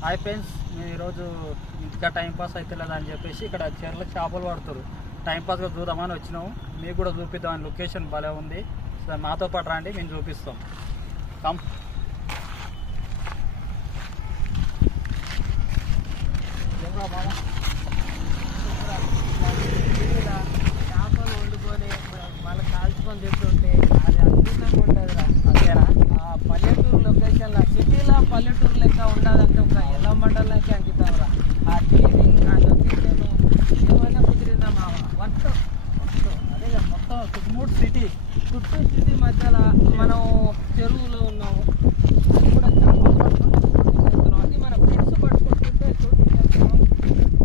Hi friends, మేము ఈరోజు ఇంటికా టైంపాస్ అయితే లేదని చెప్పేసి ఇక్కడ చెర్లకు చేపలు పడుతారు. టైంపాస్గా చూద్దామని వచ్చినాము. మీకు కూడా చూపిద్దామని. లొకేషన్ భలే ఉంది. సో మాతో పాటు రండి, మేము చూపిస్తాం. కమ్. చేపలు వండుకొని మళ్ళీ కాల్చుకొని తింటుంటే అది అద్భుతంగా ఉంటుందిరా. అంతేనా? పల్లెటూరు లొకేషన్లో, సిటీలో పల్లెటూరు లెక్క ఉండదంటే ఒక ఎలా మండలానికి అంకితం రా. ఆ టీవీ, ఆ లొకేషన్ ఏమైనా కుదిరిందా మావ. వర్క్ అదే కదా, మొత్తం చుట్టుముట్టు సిటీ. చుట్టూ సిటీ మధ్యలో మనం చెరువులో ఉన్నాము. అది కూడా చేపలు పట్టుకుంటూ వెళ్తున్నాం. అది మన ఫ్రెండ్స్ పట్టుకుంటుంటే చూసి వెళ్తున్నాం.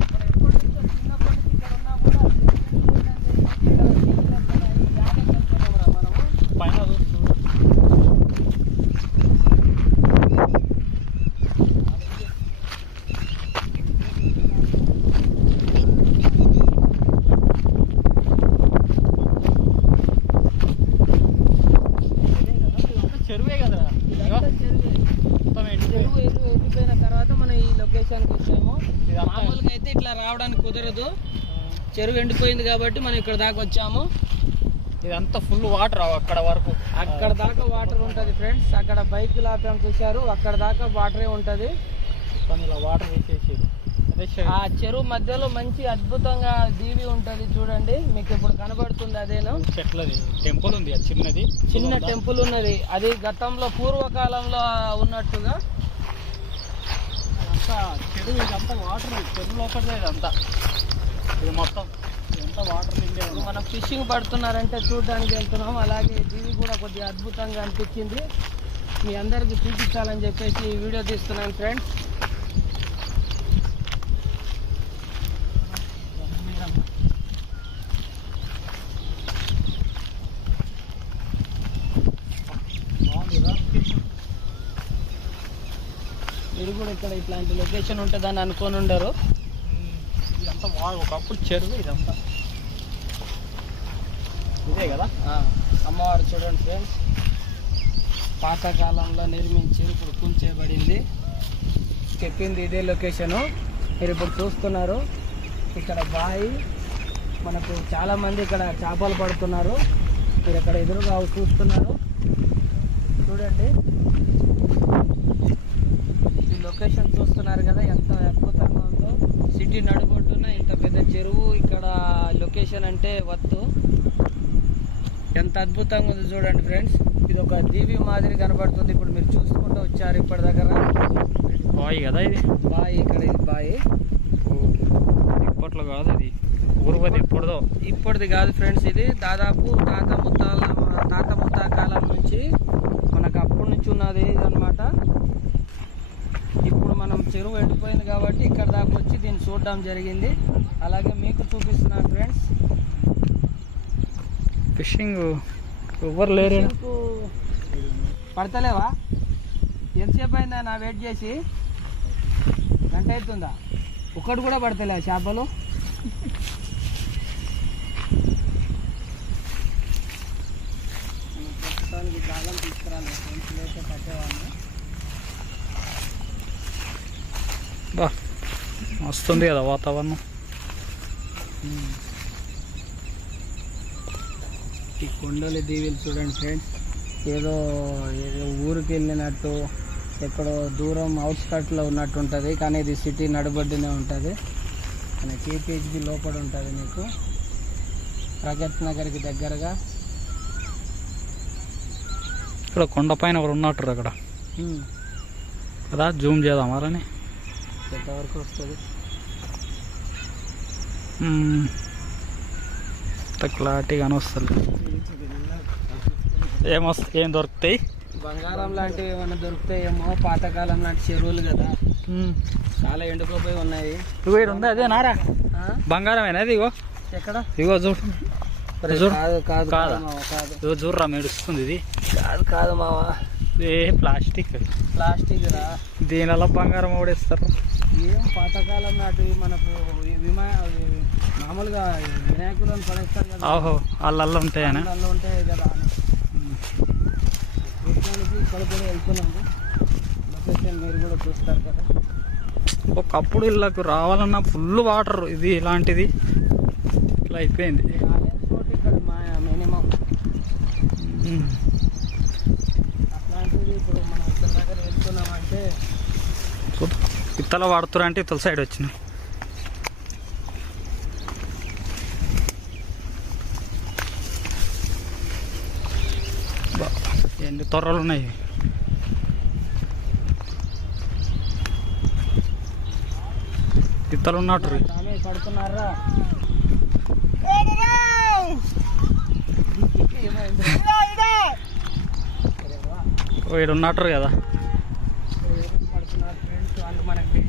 మనం ఎప్పటి నుంచో చిన్నప్పటి నుంచి ఇక్కడ ఉన్నా కూడా మనము పైన చూస్తూ చెరువే కదా. మొత్తం చెరువు వెళ్ళిపోయిన తర్వాత మనం ఈ లొకేషన్కి వచ్చాము. మామూలుగా అయితే ఇట్లా రావడానికి కుదరదు. చెరువు ఎండిపోయింది కాబట్టి మనం ఇక్కడ దాకా వచ్చాము. ఇదంతా ఫుల్ వాటర్ అక్కడ వరకు. అక్కడ దాకా వాటర్ ఉంటుంది ఫ్రెండ్స్. అక్కడ బైక్ ఆపాం చూశారు, అక్కడ దాకా వాటరే ఉంటుంది. ఇలా వాటర్ వేసేసారు. ఆ చెరువు మధ్యలో మంచి అద్భుతంగా దీవి ఉంటుంది చూడండి. మీకు ఇప్పుడు కనబడుతుంది. అదేను చెట్లది టెంపుల్ ఉంది, అది చిన్నది చిన్న టెంపుల్ ఉన్నది. అది గతంలో పూర్వకాలంలో ఉన్నట్టుగా. అంతా చెరువు, ఇదంతా వాటర్. చెరువు లోపలే ఇదంతా. ఇది మొత్తం ఇదంతా వాటర్ నిండే ఉంది. మనం ఫిషింగ్ పడుతున్నారంటే చూడడానికి వెళ్తున్నాం. అలాగే దీవి కూడా కొద్దిగా అద్భుతంగా అనిపించింది. మీ అందరికి చూపించాలని చెప్పేసి ఈ వీడియో తీస్తున్నాను ఫ్రెండ్స్. మీరు కూడా ఇక్కడ ఇట్లాంటి లొకేషన్ ఉంటుందని అనుకొని ఉండరు. ఇదంతా ఒకప్పుడు చెరువు. ఇదంతా ఇదే కదా. అమ్మవారు చూడండి ఫ్రెండ్స్, పాతకాలంలో నిర్మించి ఇప్పుడు కూల్చేయబడింది. చెప్పింది ఇదే లొకేషను. మీరు ఇప్పుడు చూస్తున్నారు. ఇక్కడ బావి. మనకు చాలామంది ఇక్కడ చేపలు పడుతున్నారు. మీరు ఇక్కడ ఎదురుగా చూస్తున్నారు చూడండి. ఈ లొకేషన్ చూస్తున్నారు కదా, ఎంత అద్భుతంగా ఉందో. సిటీ నడుబొడ్డున ఇంత పెద్ద చెరువు. ఇక్కడ లొకేషన్ అంటే వద్దు, ఎంత అద్భుతంగా ఉంది చూడండి ఫ్రెండ్స్. ఇది ఒక దీవి మాదిరి కనబడుతుంది. ఇప్పుడు మీరు చూసుకుంటూ వచ్చారు ఇప్పటి దగ్గర. బావి కదా ఇది. బావి, ఇక్కడ ఇది బావి. ఇప్పట్లో కాదు, ఇది ఊరువది ఎప్పుడుదో. ఇప్పటిది కాదు ఫ్రెండ్స్. ఇది దాదాపు తాత ముత్తాల కాలం నుంచి మనకు అప్పటి నుంచి ఉన్నది అన్నమాట. ఇప్పుడు మనం చెరువు ఎండిపోయింది కాబట్టి ఇక్కడ దాకా వచ్చి దీన్ని చూడడం జరిగింది. అలాగే మీకు చూపిస్తున్నాను ఫ్రెండ్స్. ఫిషింగ్ ఎవరు లేరు. పడతలేవా? ఎంతసేపు అయిందా నా వెయిట్ చేసి? గంట అవుతుందా? ఒక్కటి కూడా పడతలేవా చేపలు? ప్రస్తుతానికి గాలం తీసుకురాలి ఫ్రెండ్స్, లేకపోతే పట్టేవాడిని. బా వస్తుంది కదా వాతావరణం. ఈ కొండలు దీవులు చూడండి ఫ్రెండ్స్. ఏదో ఊరికి వెళ్ళినట్టు, ఎక్కడో దూరం అవుట్స్కట్లో ఉన్నట్టు ఉంటుంది. కానీ ఇది సిటీ నడుబడ్డునే ఉంటుంది. మన కేపీహెచ్బి లోపల ఉంటుంది. మీకు ప్రగత్ నగర్కి దగ్గరగా. ఇక్కడ కొండపైన ఎవరు ఉన్నట్టు అక్కడ కదా. జూమ్ చేద్దాం అని. ఎంతవరకు వస్తుంది? క్లారిటీగానే వస్తుంది. ఏం దొరుకుతాయి? బంగారం లాంటివి ఏమైనా దొరుకుతాయేమో. పాతకాలం లాంటి చెరువులు కదా, చాలా ఎండుకోపోయి ఉన్నాయి. ఇగో ఇక్కడ ఉంది. అదే నారా బంగారమేనా? ఇగో ఎక్కడ? ఇగో చూడు. కాదు కాదు కాదా? కాదు. ఇగో చూడరా, మెరుస్తుంది ఇది. కాదు కాదు మావా, ఏ ప్లాస్టిక్. ప్లాస్టిక్ రా. దీనివల్ల బంగారం ఓడేస్తారు. ఏం పాతకాలం నాటి మనకు మామూలుగా వినాయకులను పడేస్తారు కదా. ఓహో, అల్లల్లో ఉంటాయనా? అల్లలో ఉంటాయి కదా. ఇక్కడ కూడా వెళ్తున్నాము. లొకేషన్ మీరు కూడా చూస్తారు కదా. ఒకప్పుడు ఇళ్ళకు రావాలన్నా ఫుల్ వాటర్, ఇది ఇలాంటిది ఇట్లా అయిపోయింది. ఇక్కడ మినిమం అట్లాంటిది ఇప్పుడు మనం ఇక్కడ దగ్గర వెళ్తున్నామంటే ఇత్తల వాడుతురా అంటే ఇతల సైడ్ వచ్చిన ఎన్ని తొర్రలు ఉన్నాయి. ఇత్తలు ఉన్నట్టు పడుతున్నారా వీడు ఉన్నట్టు కదా. పడుతున్నారు ఫ్రెండ్స్, వాళ్ళు మనకి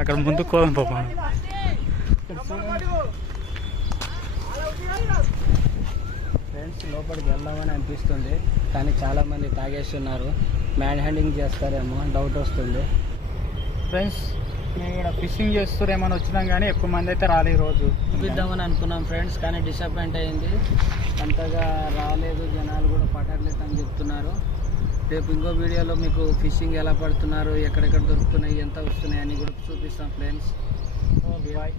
అక్కడ ముందుకు కోదాం పాప. ఫ్రెండ్స్ లోపలికి వెళ్దామని అనిపిస్తుంది, కానీ చాలామంది తాగేస్తున్నారు. మ్యాన్ హ్యాండింగ్ చేస్తారేమో డౌట్ వస్తుంది. ఫ్రెండ్స్ మేము ఇక్కడ ఫిషింగ్ చేస్తారేమని వచ్చినాం కానీ ఎక్కువ మంది అయితే రాలేదు. ఈరోజు చూపిద్దామని అనుకున్నాం ఫ్రెండ్స్, కానీ డిసప్పాయింట్ అయింది. అంతగా రాలేదు, జనాలు కూడా పట్టట్లేదు అని చెప్తున్నారు. రేపు ఇంకో వీడియోలో మీకు ఫిషింగ్ ఎలా పడుతున్నారు, ఎక్కడెక్కడ దొరుకుతున్నాయి, ఎంత వస్తున్నాయి అని కూడా చూపిస్తాం ఫ్రెండ్స్. బాయ్,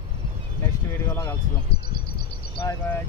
నెక్స్ట్ వీడియోలో కలుసుదాం. Bye bye.